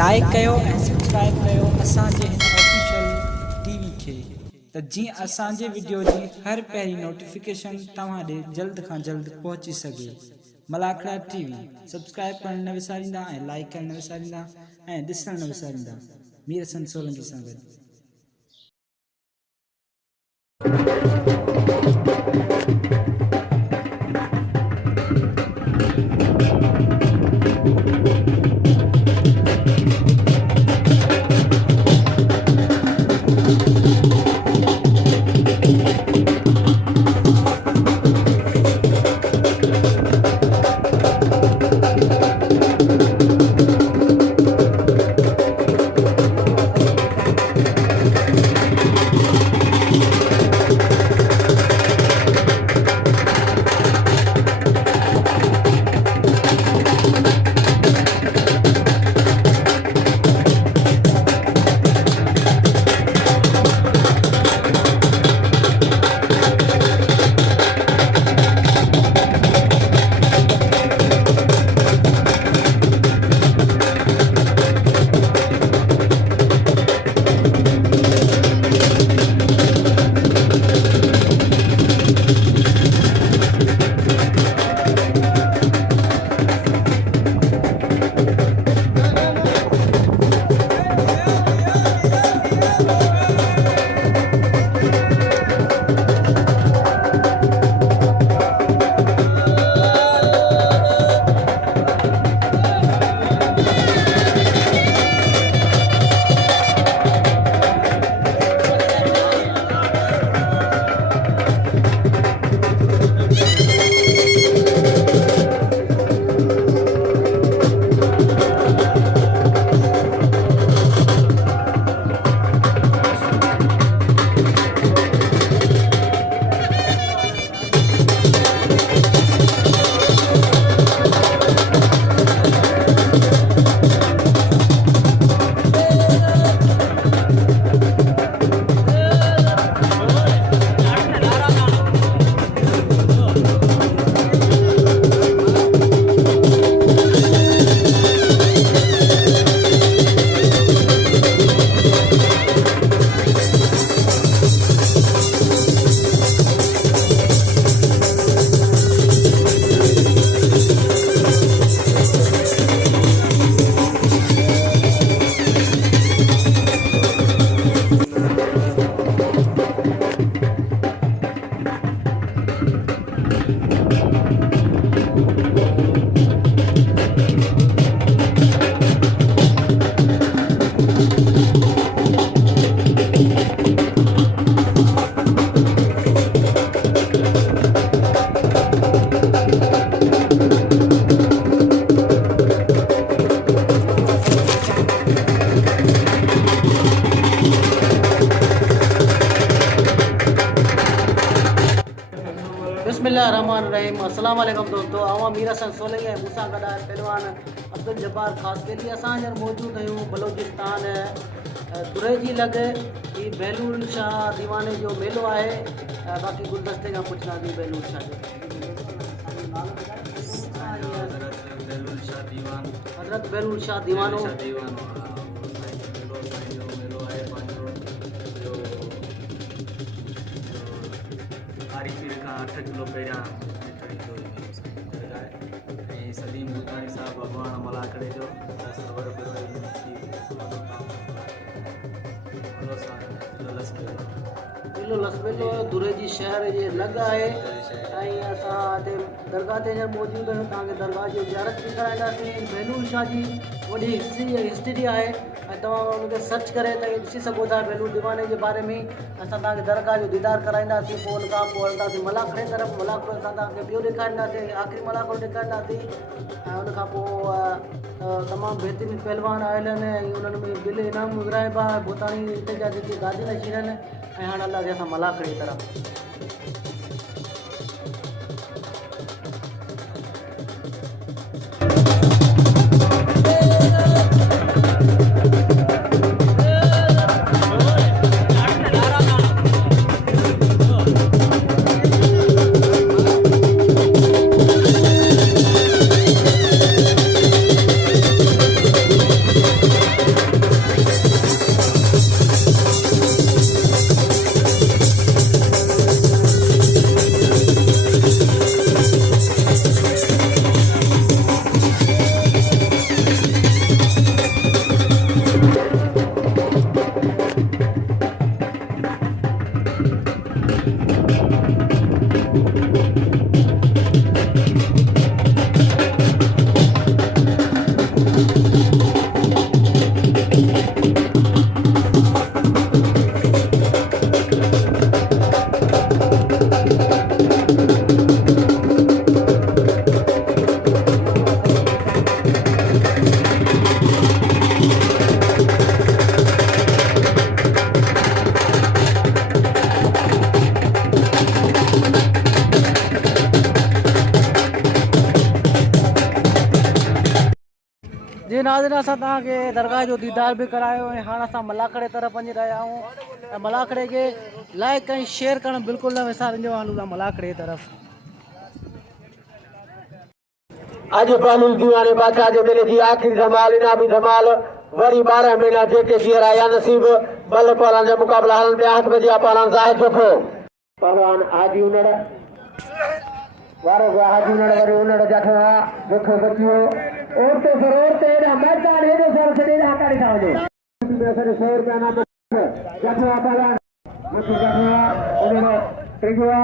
Like कयो ऐं subscribe कयो असांजे हिन ऑफिशियल टीवी खे, त जीअं असांजे वीडियो जी हर पहिरीं नोटिफिकेशन तव्हां ॾे जल्द खां जल्द पहुची सघे। मलाखड़ा टीवी सब्सक्राइब करण न विसारींदा ऐं लाइक करण न विसारींदा ऐं ॾिसण न विसारींदा। मीर हसन सोलंकी सां गॾु। बिस्मिल्लाहिर्रहमानिर्रहीम। अस्सलाम वालेकुम दोस्तों, आवां मीर हसन सोलंकी ऐं मूंसां गॾु आहे पहलवान अब्दुल जब्बार ख़ासि के लिए। असां हींअर मौजूदु आहियूं बलोचिस्तान दुरे जी लॻ ही बेलूर शाह दीवाने जो मेलो आहे। बाक़ी गुलदस्ते खां पुछंदासीं बेलूर शाह जो। हज़रत बेलूर शाह दीवानो पीर खां 8 किलो पहिरियां सलीम मुल्तानी साहब भॻवान मलाखड़े जो किलो लसबेलो दुरे जी शहर जे लॻ आहे। ऐं असां हिते दरगाह ते मौजूदु आहियूं, तव्हांखे दरगाह जी ज़ियारत बि कराईंदासीं। बेलूर शाह जी वॾी हिस्ट्री आहे ऐं तव्हां हुनखे सर्च करे त ॾिसी सघो था बेलूर दीवाने जे बारे में। असां तव्हांखे दरगाह जो दीदार कराईंदासीं, पोइ हुन खां पोइ हलंदासीं मलाखड़े तरफ़। मलाखड़ो असां तव्हांखे ॿियो ॾेखारींदासीं, आख़िरी मलाखड़ो ॾेखारींदासीं। ऐं हुन खां पोइ तमामु बहितरीनु पहलवान आयल आहिनि ऐं उन्हनि में दिल इनाम विराइबा भूतानी हिते जा जेके गादी नशीन आहिनि। ऐं हाणे हलंदासीं असां मलाखड़े तरफ़। जी नाज़रीन असां तव्हांखे दरगाह जो दीदार बि करायो ऐं हाणे असां मलाखड़े तरफ़ वञी रहिया आहियूं ऐं मलाखड़े खे लाइक ऐं शेयर करणु बिल्कुलु न विसारिजो। हलूं था मलाखड़े तरफ़। अॼु बालुल दीवाने बादशाह जे मेले जी आख़िरी धमाल इनामी धमाल वरी 12 महीना जेके जीअरा या नसीब बल पहलवान जा मुक़ाबला हलनि पिया। हथ बजिया पहलवान ज़ाहिद जफ़ो पहलवान हाजी उनड़ वारो हाजी उनड़ वरी उनड़ जठवा जफ़ो बचियो औरते फिर औरते एॾा मैदान हेॾो सर छॾे हटाड़ी था वञो 100 रुपया ना जठवा पहलवान मुखी जठवा उनड़ टिगवा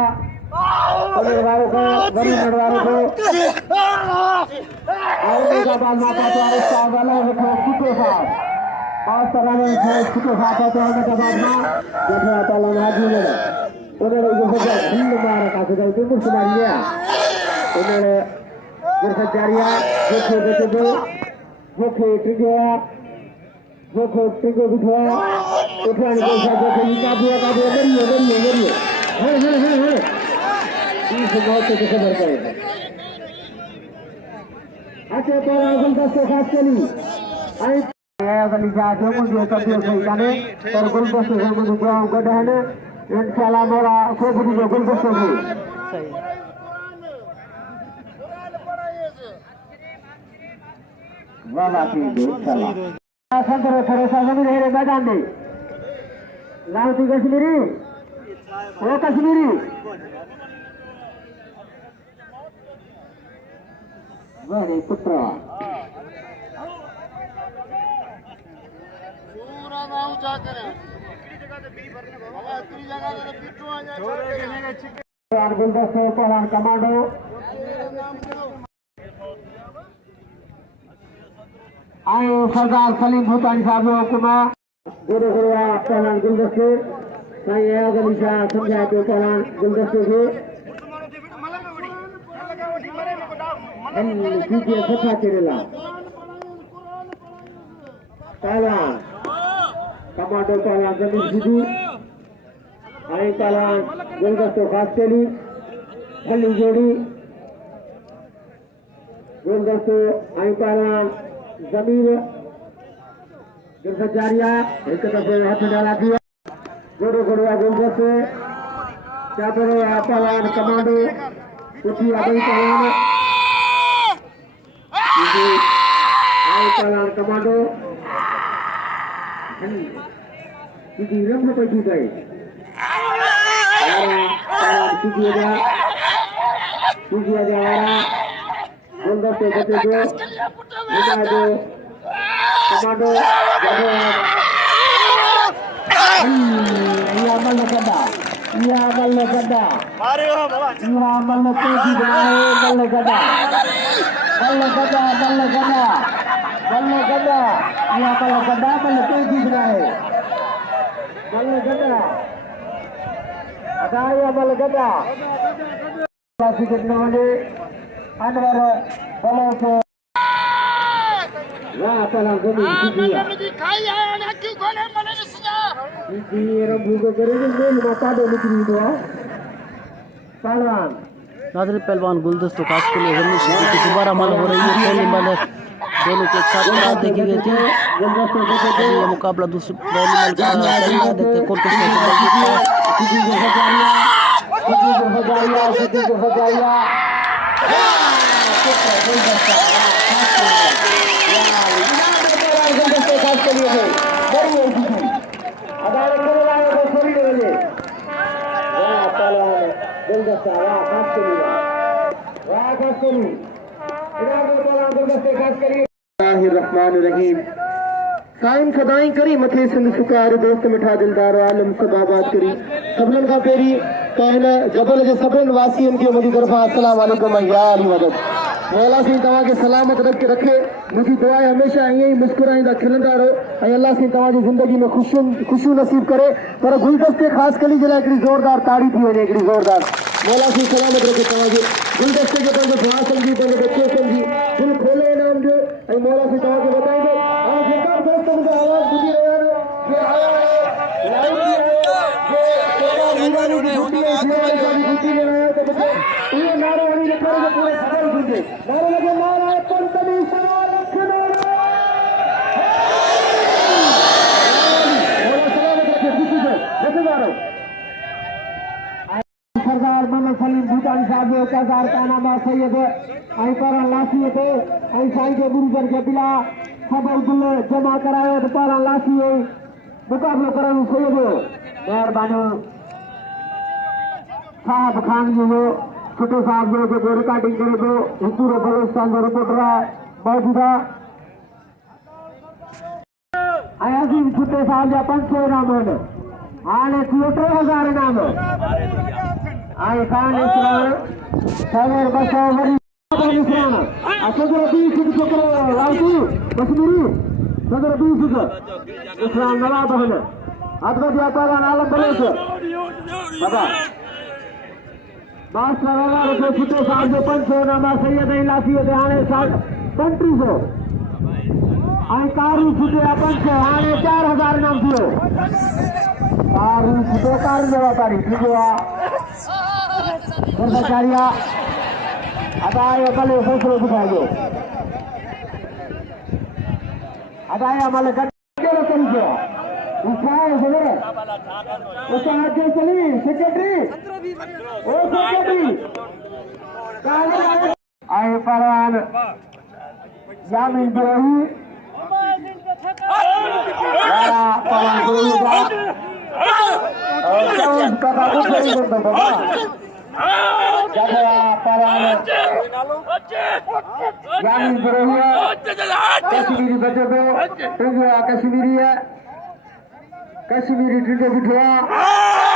उनड़ वारो को वरी उनड़ वारो को औरंगाबाद माता द्वारा सावला है कुतो साहब पास तरह से कुतो साहब है औरंगाबाद में जठवा पहलवान हाजी उन्होंने जो है हिंद मारा का से जो कुछ मारिया उन्होंने गिरफ्त जारिया जो टिगवा जो टिगो बिठवा उठाने के साथ जो का गरियो है इस मौत से खबर करे अच्छा पर आजम का खास चली आई अगली जा जो मुझे कभी सही जाने पर गुलदस्ते से मुझे गांव गड है ना इंशाल्लाह मेरा खोपड़ी जो गुलदस्ते से सही वाला की इंशाल्लाह संतर थरोसा जमीन है मैदान में लाउती कश्मीरी वो कश्मीरी वरे पुत्र पूरा गांव जाकर गुलदस्ते पहलवान कमांडो आए सरदार सलीम भूतानी साहब हुक्मा गुरु गुरुआ पहलवान गुलदस्ते साईं अली शाह समझा के पहलवान गुलदस्ते के सीधे सफा केरला पहलवान कमांडो पहलवान जमीन सीधी आई पहलवान गुलदस्ते खास केली हल्ली जोड़ी गुलदस्ते आई पहलवान जमीन गिरफ्त जारिया एक दफे हाथ डाला दिया गुरु गुरुआ गुलदस्ते क्या करो पहलवान कमांडो उठी अभी पहलवान आई पहलवान कमांडो सीधी रंग पहुंची गए सीधी वाला गुलदस्ते बचे जो कमांडो अमल गड्ढा ये अमल गड्ढा अमल तेजी बल गड्ढा बल गड्ढा बल गड्ढा बल गड्ढा ये बल गड्ढा बल तेजी बनाए बल गड्ढा अदाया बल गड्ढा वासी कितना बजे अनवर बलों से वाह पहला जमीन सीधिया ये रंगू को करेंगे मेल माता दो निकली तो पहलवान नाज़रीन पहलवान गुलदस्तों खास के लिए जमीन सीधी की दोबारा माल हो रही है। पहली माल दोनों के साथ बात देखी गई थी। ये मुकाबला दूसरी पहली माल का देखते कौन किसने साईं खदाई करी मथे सिंध सुकार दोस्त मिठा दिलदार आलम सब आबाद करी सबन का पेरी तो इन जबल के सबन वासियन की मुझी तरफा अस्सलाम वालेकुम या अली मदद मौला सिंह तवा के सलामत रखे मुझी दुआ हमेशा ईअं ई मुस्कुराईंदा खिलंदा रहो ऐं अल्लाह सिंह तव्हांजी ज़िंदगी में खुशियूं नसीब करे। पर गुलदस्ते ख़ासि कली जे लाइ हिकिड़ी ज़ोरदार ताड़ी थी वञे हिकिड़ी ज़ोरदार मौला सिंह सलामत रखे तव्हांखे गुलदस्ते खे पंहिंजो भाउ सम्झी पंहिंजो बच्चो सम्झी दिलि खोले इनाम ॾियो ऐं मौला सिंह तव्हांखे ॿुधाईंदो हाणे जेका दोस्त मुंहिंजो आवाज़ ॿुधी रहिया आहिनि नारो हणी पूरे खबर घुरिजे नारो लॻे नारा पंतनी सवार साहब जो 1000 का नामा सैयद आई पर लासी थे आई साईं के गुरुजन के बिला सब दिल जमा करायो तो पर लासी मुकाबलो करण सैयद मेहरबानी साहब खान जो छोटे साहब जो रिकॉर्डिंग करे तो हिंदू बलोचिस्तान जो रिपोर्टर मौजूदा अजीम छोटे साहब जा 500 इनाम आहिनि हाणे 3000 इनाम आई कान सवेर 200 वरी सदर 20 छोकरो राजू कश्मीरी सदर 20 इस्लाम नवाब आहिनि अदब व्यापार आलम बलोच बाबा मास्टर वगार जो छोटे साहब जो 500 इनाम सैयद लासी ते हाणे 3500 आई कारू छुटे 500 हाणे 4000 इनाम थियो कारू छुटे कार जो व्यापारी थियो कर्मचारिया अदाय भले फैसलो दिखाइयो अदाय भले गड्ढे करी जो उठाए बोले उसे आगे चली सेक्रेटरी ओ सेक्रेटरी आए परवान जामिन बिरही यारा परवान गोलूगा और चौंस का कुछ नहीं करता बाबा जगह परवान जामिन बिरही कश्मीरी बच्चों को ट्रिंगवा कश्मीरी है कश्मीरी ट्रिंगो बिठवा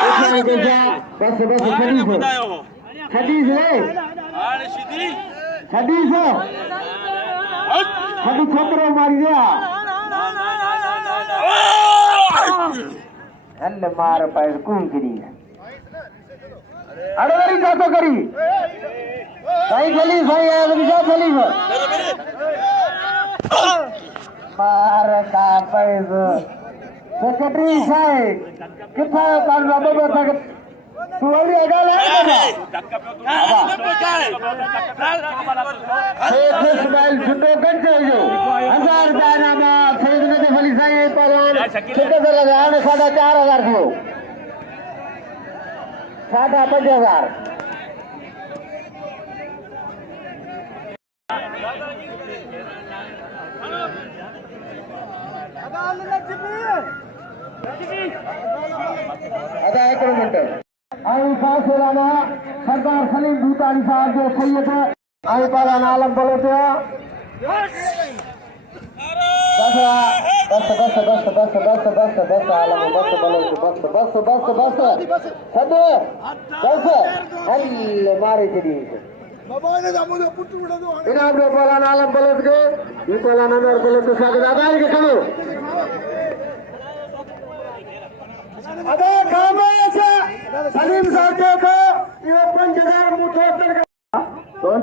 उठाए कैसा बस हदीस है हदीस हदी छोकरो मारी दिया हल मार पैर कौन करी अड़वरी का तो करी सही चली सही है क्या चली मार का पैर सेक्रेटरी साहब कितना कानून बाबा तक तू अभी अगल है इस्माइल छुटो कंचे जो 1000 दाना में सैयद नजफ अली साईं परवान छुटे से लगा ने 4500 किलो 5000 अदा 1 मिनट आई फासलाना सरदार सलीम भूटानी साहब जो सैयद आई पारान आलम बलोटिया बस आलम बस बलोच बस सदे बस हल मारे जड़ी इनाम जो पारान आलम बलोच के ये पारान अमर बलोच के स्वागत आभार के करो अदा खामोश सलीम साहब देखो ये 5000 मुठोतर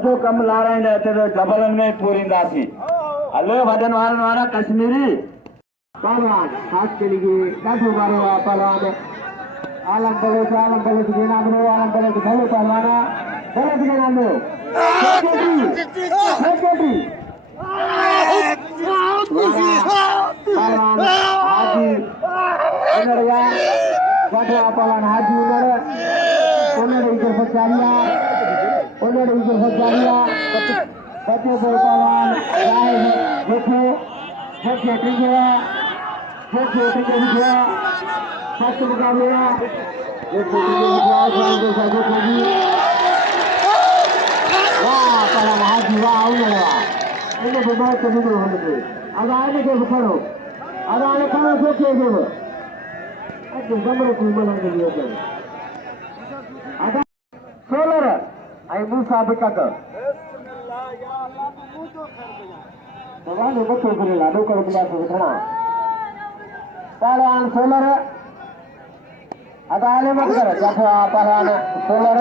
तो कम लाराइन रहते तो जबलन में पूरींदासी हलो वजन वाला कश्मीरी पहलवान खास के लिए काफी मारो पहलवान आलम बलोच के नाम लो आलम बलोच भलो पहलवाना बलोच के नाम लो सेक्रेटरी पहलवान हाजी उनड़िया बड़ा पहलवान हाजी उनड़ इधर सचारिया बच्चे को पहलवान राय देखो बच्चे टिंगवा सच मुकाबला वाह पहलवान हाजी वाह उनड़वा इन्हें तो बहुत कभी होने अब आने के खड़ो अब आने खड़ो सोचे देव अच्छा जमरे को मना के लिए अब सोलर आई मूसा बिकत भगवान ने बच्चों को लाडो कर दिया तो घना पहलवान सोलर अदाले मत कर जब पहलवान सोलर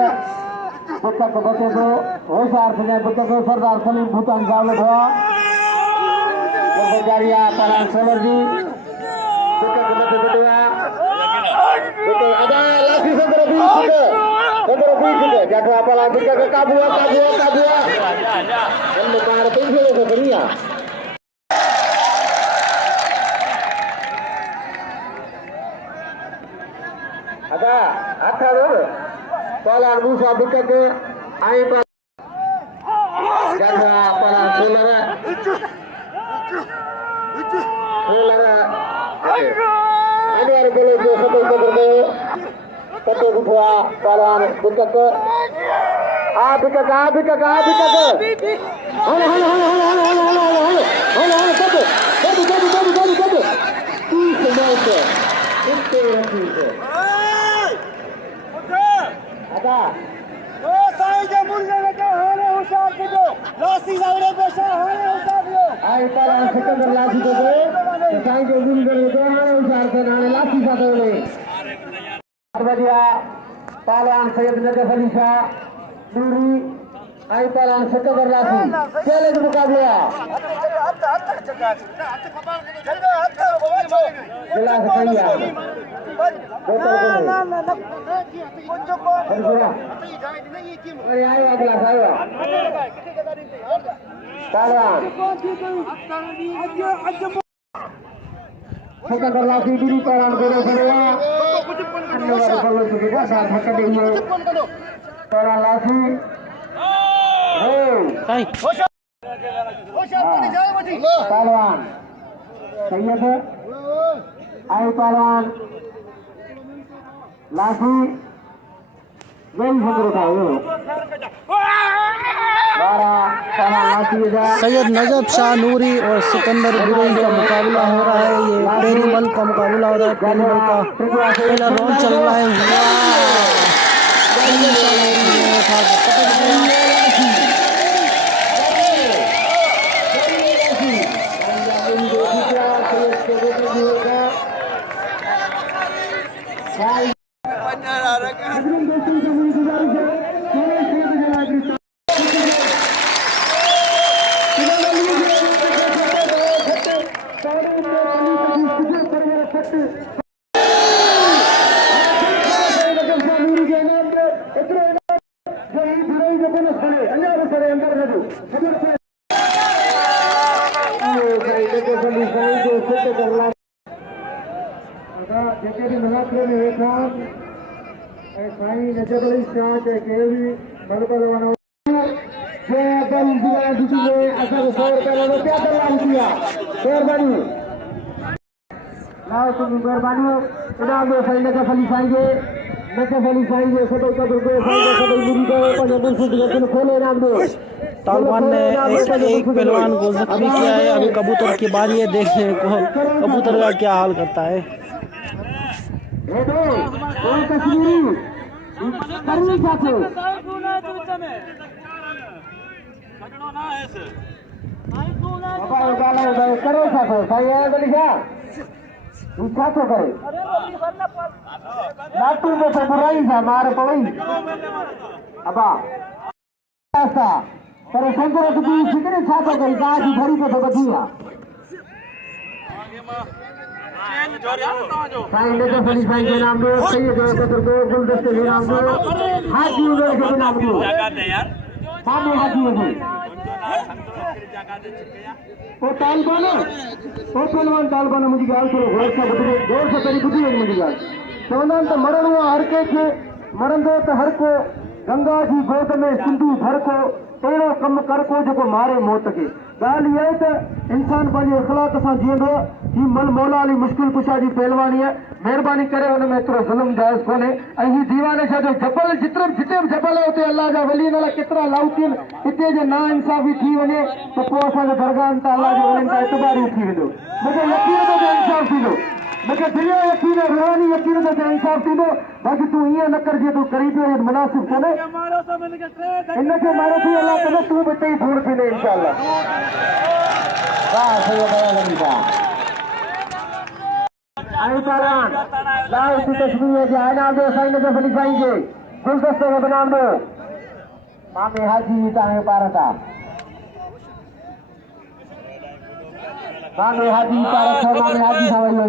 बच्चा को बच्चे को होशियार से बच्चे को सरदार सलीम भूटान साहब हुआ बेचारिया पहलवान सोलर जी बच्चे को बच्चे बिटवा तो अदा लाठी से बीच जब पहलवान बच्चे को काबू हम मार तुमसे को करिया अदा अच्छा पहलवान मूसा बिकट आई पर जगह para solar ini ada boleh dia satu berdua satu dua paran buka ke buka halo satu semuanya itu ada Sai मुल्ले लगे हाने होशियार जो लासी जावरे पेशा हाने होशियार जो आई पर सिकंदर लासी तो साईं जो मुल्ले लगे हाने होशियार से नाने लासी सा तो बढ़िया पहलवान सैयद नजफ अली शाह नूरी आई पहलवान सिकंदर लासी चैलेंज मुकाबला गिलास भैया आया अगला आया पहलवान सिकंदर लासी दीदी पहलवान गोरे खड़ेगा अन्य बल्ले से भी साथ हट गई है पहलवान लासी पहलवान सैयद आई पहलवान लासी वही खबर था सैयद नजफ शाह नूरी और सिकंदर गुरई का मुकाबला हो रहा है। ये पेरीमल का मुकाबला हो रहा है। पेरीमल का पहला राउंड चल रहा है। तालिबान ने एक पहलवान को जख्मी किया है। अभी कबूतर की बारी है, देखने को कबूतर का क्या हाल करता है। नाटू में तो बुराई था मारे पवई अबा ऐसा तेरे शंकर की कितने छात्र गई गाज भरी को तो बधिया साईं लेके फली साईं के नाम दो सैयद बकर दो गुलदस्ते के नाम दो हाजी उधर के नाम दो सामने हाजी है वो तालिबान वो तालिबान मुझे गाल करो जोर से तेरी बुद्धि है मुझे गाल चवंदा तो मरण हुआ हर के मरंदो तो हर को गंगा जी गोद में सिंधु भर को अहिड़ो कम कर को जो मारे मौत के ॻाल्हि इहा आहे त इंसान पंहिंजे इख़लाक़ सां जीअंदो। ही मल मौला अली मुश्किल कुशा जी पहलवानी है। महिरबानी करे हुन में एतिरो ज़ुल्म जाइज़ कोन्हे। ऐं ही दीवाने छा जो जबल जिते बि जबल आहे उते अलाह जा वली अलाह केतिरा लाउती आहिनि। हिते जे ना इंसाफ़ी थी वञे त पोइ असांजे दरगाहनि तां अलाह जे वलियुनि तां एतबारी थी वेंदो। मूंखे यकीन थो त इंसाफ़ थींदो। मूंखे दिलियो यकीन आहे रूहानी यकीन थो त इंसाफ़ थींदो। बाक़ी तूं ईअं न कर जीअं तूं करी पियो मुनासिब कोन्हे। इनखे मारो थी अलाह कंदो तूं बि हिते ई दूर थींदे इंशाअल्लाह। वाह सैयद अली शाह आई पहलवान लाल की तस्वीर जो है नाम दो साईं नजफ अली साईं के गुलदस्ते में बनाम दो मामे हाजी ताहे पारता मामे हाजी पारता मामे हाजी सवाई हो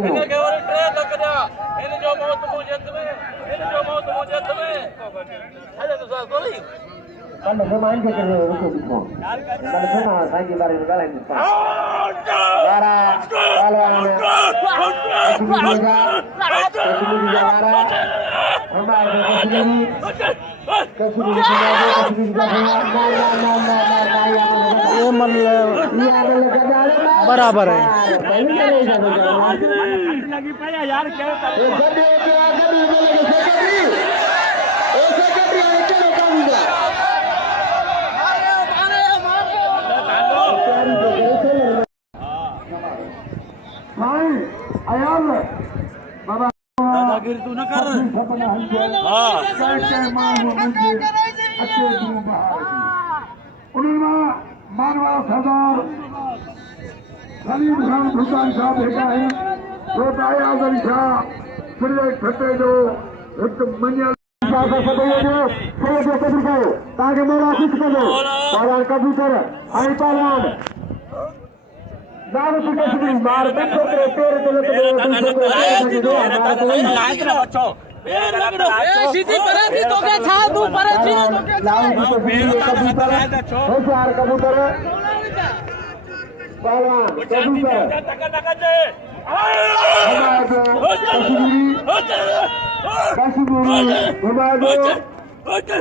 कल जमाइन के करे रुको बिको कल सुना साईं के बारे में गालाइन वारा पहलवान ने ये बराबर है। दादागिरी तू न कर। मानवा सरदार सलीम खान भूटान साहब भेजा है रोटाया शाह फिर एक खट्टे जो एक मंजल ताकि मेरा कुछ करो पहलवान कबूतर आई पहलवान मार सीधी परे थी तो क्या छा तू परे थी होशियार कबूतर पहलवान कबूतर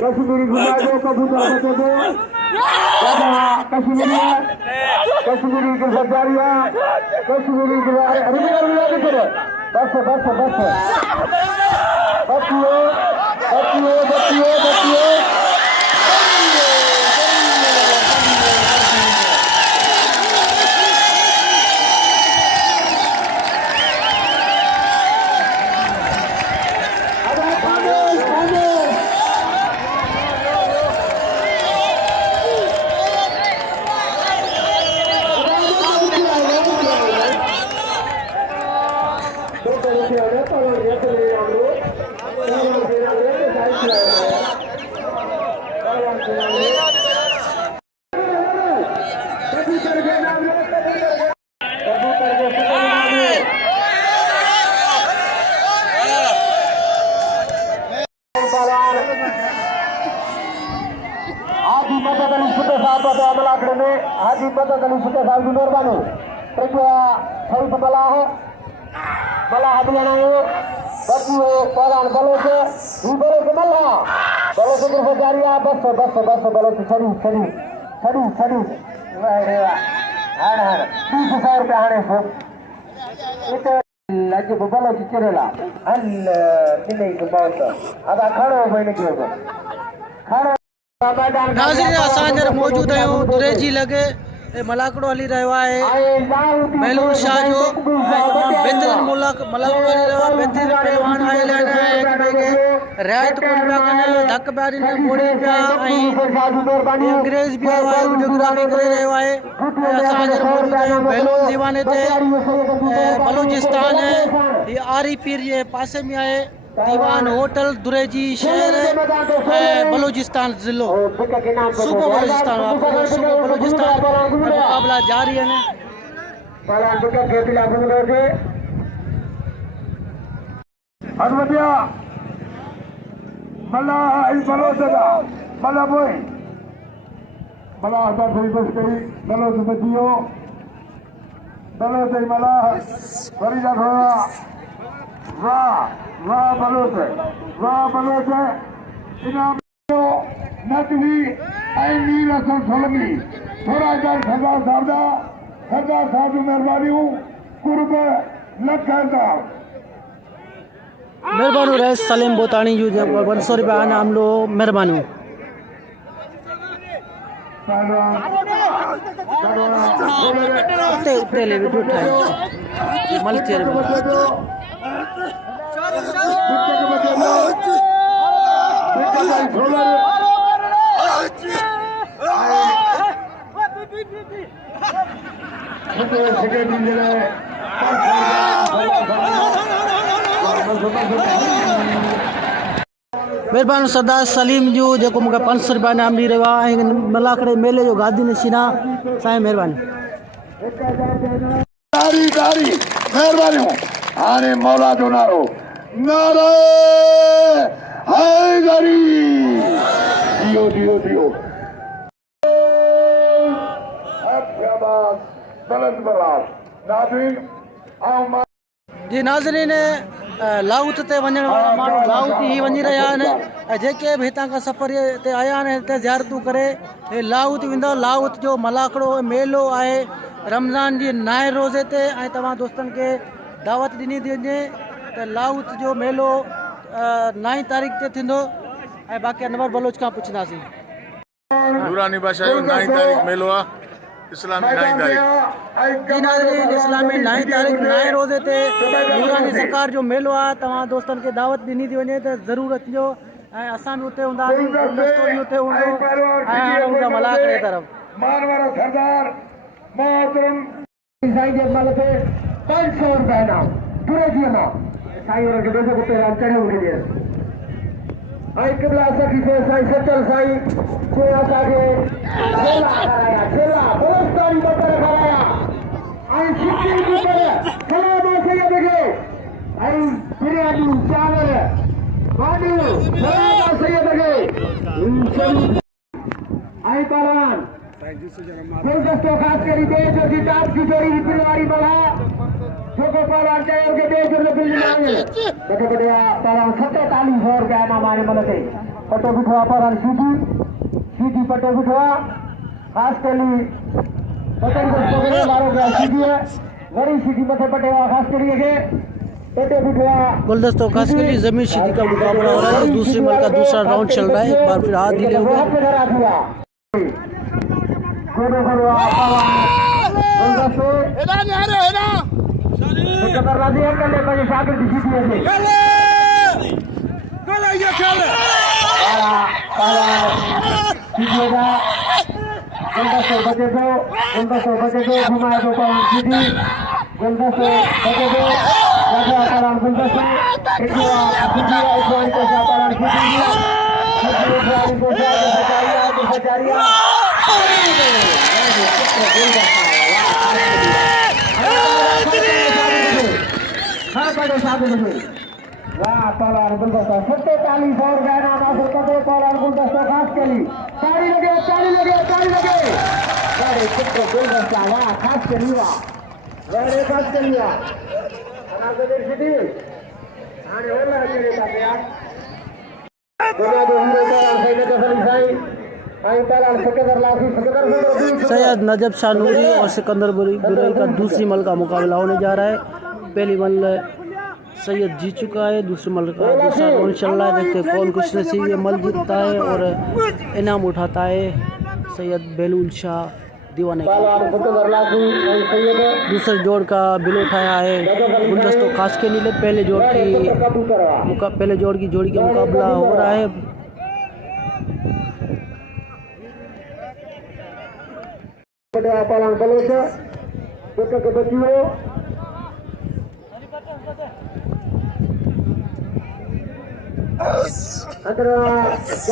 कश्मीरी घुमा दो कबूतर बचे दो कश्मीरी की सरदारिया कश्मीरी बस बस बस बचिए बचिए बचिए बचिए हाजी मदद अली सुटे साहब की मेहरबानी कृपया शरीफ मलाह अभियान बच्ची हो पहलवान बलोच मल्ला बलोच ग्रुप जारी बस बस बस बलोच छड़ी छड़ी छड़ी छड़ी हाणे 200 रुपया हाणे लज बलोच चढ़ेला हल दिने के बहुत अदा खड़ो बने के खड़ो नाज़रीन असां मौजूद आहियूं दुरेजी लॻे मलाकड़ो हली रहियो आहे महलूर शाह जो बहितरीन मलाकड़ो हली रहियो आहे बहितरीन पहलवान आयल आहिनि हिक ॿिए खे रिआयत कोन पिया कनि धक पिया ॾियनि मोड़ी पिया ऐं अंग्रेज़ बि आयो आहे वीडियोग्राफी करे रहियो आहे असां मौजूद आहियूं महलूर दीवाने ते बलूचिस्तान हीअ आरी पीर जे पासे में आहे दीवान होटल दुरेजी शहर बलूचिस्तान ज़िलो सूबो बलूचिस्तान मुकाबला जारी है वाह बलोच इनाम नकवी ऐं नीर हसन सोलंगी थोड़ा जल सरदार साहब की मेहरबानियूं कुर्ब लख हज़ार मेहरबानी रहे सलीम बोतानी जो 100 रुपया इनाम लो मेहरबानी उते ले वीडियो ठाहे मल्टीयर मेहरबानी सरदार सलीम जो जो मुझे 500 रुपया इनाम दी रहा है मलाकड़े मेले जो गादी नशीना साईं मेहरबानी मेहरबानी हाणे मौला जो नारो नारे हैदरी दियो दियो दियो जी नाज़रीन लाहौत ते वञण वारा माण्हू लाहौत ई वञी रहिया आहिनि ऐं जेके बि हितां खां सफ़र ते आया आहिनि हिते ज़ियारतूं करे हे लाहौत वेंदा। लाहौत जो मलाखड़ो मेलो आहे रमज़ान जी नाए रोज़े ते ऐं तव्हां दोस्तनि खे दावत ॾिनी थी वञे त लाहौत जो मेलो 9 तारीख़ ते थींदो ऐं बाक़ी अनवर बलोच खां पुछंदासीं। नूरानी बादशाह जो 9 तारीख़ मेलो आहे इस्लामी 9 तारीख़ जी नाज़रीन इस्लामी 9 तारीख़ नाए रोज़े ते नूरानी सरकार जो मेलो आहे। तव्हां दोस्तनि खे दावत ॾिनी थी वञे त ज़रूरु अचिजो ऐं असां बि उते हूंदासीं गुलदस्तो बि उते हूंदो ऐं हाणे हूंदा मलाखड़े तरफ़ मानवारा सरदार मोहतरम साईं जे मल ते 500 रुपया इनाम पूरे जी मां साईं उनखे ॾेढ रुपए चढ़ियो हुजे ऐं किबला सखी से साईं सचल साईं से असांखे छेला खाराया छेला बलोचदारी बटर खाराया ऐं सिक्की बटर सलाम सैयद खे ऐं बिरयानी चांवर भाॼियूं सलाम सैयद खे ऐं पहलवान गुलदस्तो ख़ासि करे ॿिए जो जी टाप की जोड़ी रिपिल वारी बला छोको पहलवान चयो कि ॿिए जो रिपिल मांगे बटे बटे पहलवान 4700 रुपया इनाम आने मन ते पटे बिठो आहे पहलवान सीधी पटे बिठो आहे ख़ासि करे पटे बिठो वारो गया सीधी है वरी सीधी मथे पटे आहे ख़ासि करे के पटे बिठो आहे गुलदस्तो खास के लिए जमीन सीधी का मुकाबला हो रहा है। दूसरे मल का दूसरा राउंड चल रहा है। एक बार फिर हाथ ढीले हुए गोरो गोरो गुलदस्तो सिकंदर राजी है कल बजे शागिर्द जीती है वाला सीधेगा गुलदस्तो बचे दो घुमाए दो पावन सीधी गुलदस्तो बचे दो राजा पालन गुलदस्तो इकवा सीधी इकवानी को पालन सीधी इकवानी को बचारिया वाह पहलवान गुलदस्तो 4700 रुपया इनाम हासिल करते पहलवान गुलदस्तो खास के लिए ताली लगे बड़े चित्र गुलदस्ता वाह खास के लिए वाह बड़े खास के लिए अनागोदर सिटी हाने होला चले था यार दुनिया दे हीरो पहलवान सैयद अली साईं आई पहलवान सिकंदर लासी सैयद नजब शाह नूरी और सिकंदर बुरई का दूसरी मल का मुकाबला होने जा रहा है। पहली मल सैयद जीत चुका है, दूसरे मल का दूसरा राउंड चल रहा है। देखते कौन कुछ नसीब ये मल जीतता है और इनाम उठाता है सैयद बेलूल शाह दीवाने का। दूसरे जोड़ का बिल उठाया है गुलदस्तो खास के लिए। पहले जोड़ की जोड़ी का मुकाबला हो रहा है। अंदर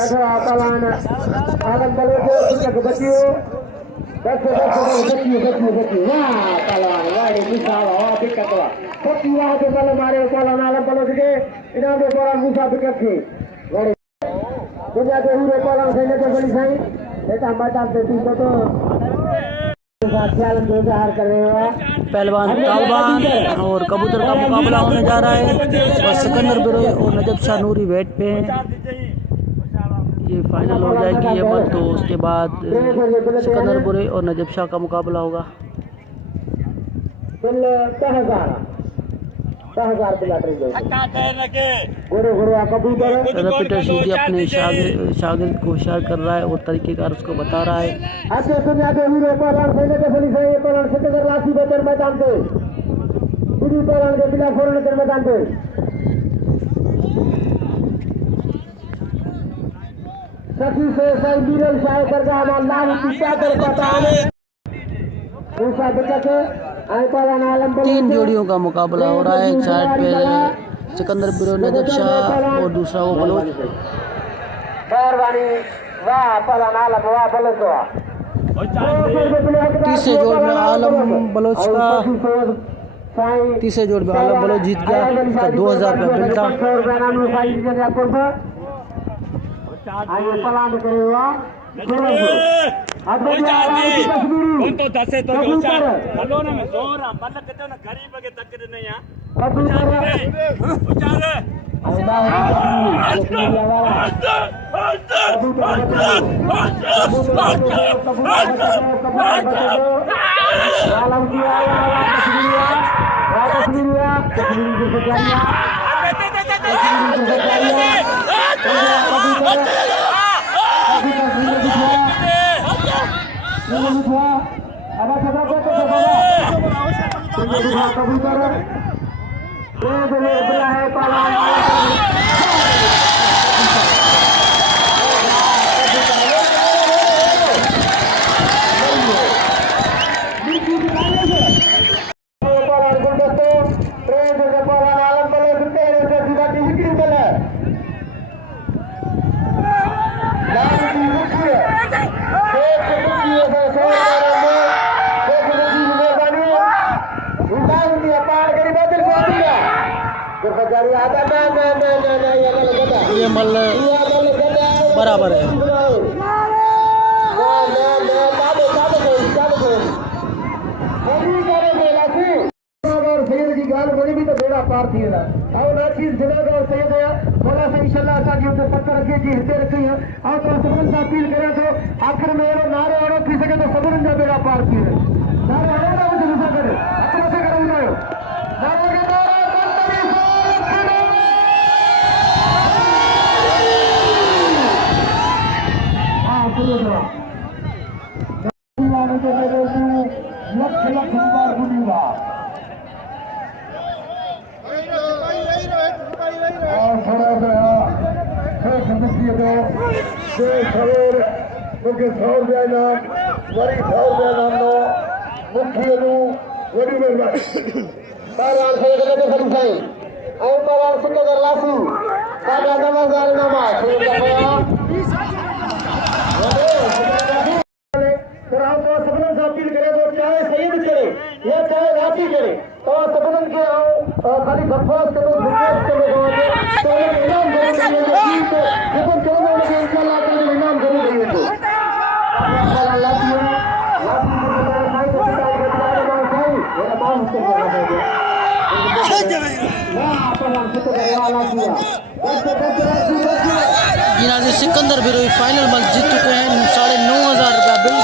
जगह पहलवान आलम बलोच के बच्चियों बच्चियों वाह पहलवान वाह मुसा वाह दिक्कत हुआ पक्की वाह जो बल मारे पहलवान आलम बलोच के इनाम के पहलवान मुसा दिक्कत थी बड़े दुनिया के हीरो पहलवान सैयद अली साईं बेटा मैदान पे टीम को तो कर रहे हो पहलवान तालिबान और कबूतर का मुकाबला होने जा रहा है और सिकंदर बुरई और नजब शाह नूरी वेट पे हैं। ये फाइनल हो जाएगी ये बात तो उसके बाद सिकंदर बुरई और नजब शाह का मुकाबला होगा। 10,000 पीटर सीधी अपने शागिर्द को होशियार कर रहा है और तरीक़ेकार उसको बता रहा है। अच्छा दुनिया के हीरो पहलवान सैयद अली साईं पहलवान सिकंदर लासी बतर मैदान पे पूरी पहलवान के बिना फोड़ने के मैदान पे सखी से साईं बीरल शाह करगा लाल की चादर पताने दूसरा दिक्कत है 3 जोड़ियों का मुकाबला हो रहा है। एक साइड पे सिकंदर बुरई नजब शाह और दूसरा वो बलोच। तीसरे जोड़ में आलम बलोच का जीत गया। उसका 2000 रुपये मिलता। तो दसे तो हलो ना मैं जोर मतलब कहते हो ना गरीब के तक नहीं है ये मल बराबर है। सैयद की गाल बड़ी भी तो बेड़ा पार थी ना और ना चीज जगह और सैयद है बोला से इंशाल्लाह असा की उसे पत्थर रखी जी हिते रखी है और तो सबन से अपील करे तो आखिर में वो नारे और थी सके तो सबन का बेड़ा पार थी नारे और ना मुझे गुस्सा करे अपने से करो ना नारे के नारे अपील करे तो चाहे सैयद करे या चाहे राती करे तो सबन के आओ खाली बकवास करो बुकवास करो तो इनाम जरूर देंगे लेकिन जो लोग इंशाल्लाह के इनाम जरूर देंगे अल्लाह की सिकंदर बिरोई फाइनल में जीत चुके हैं 9,500 रुपया।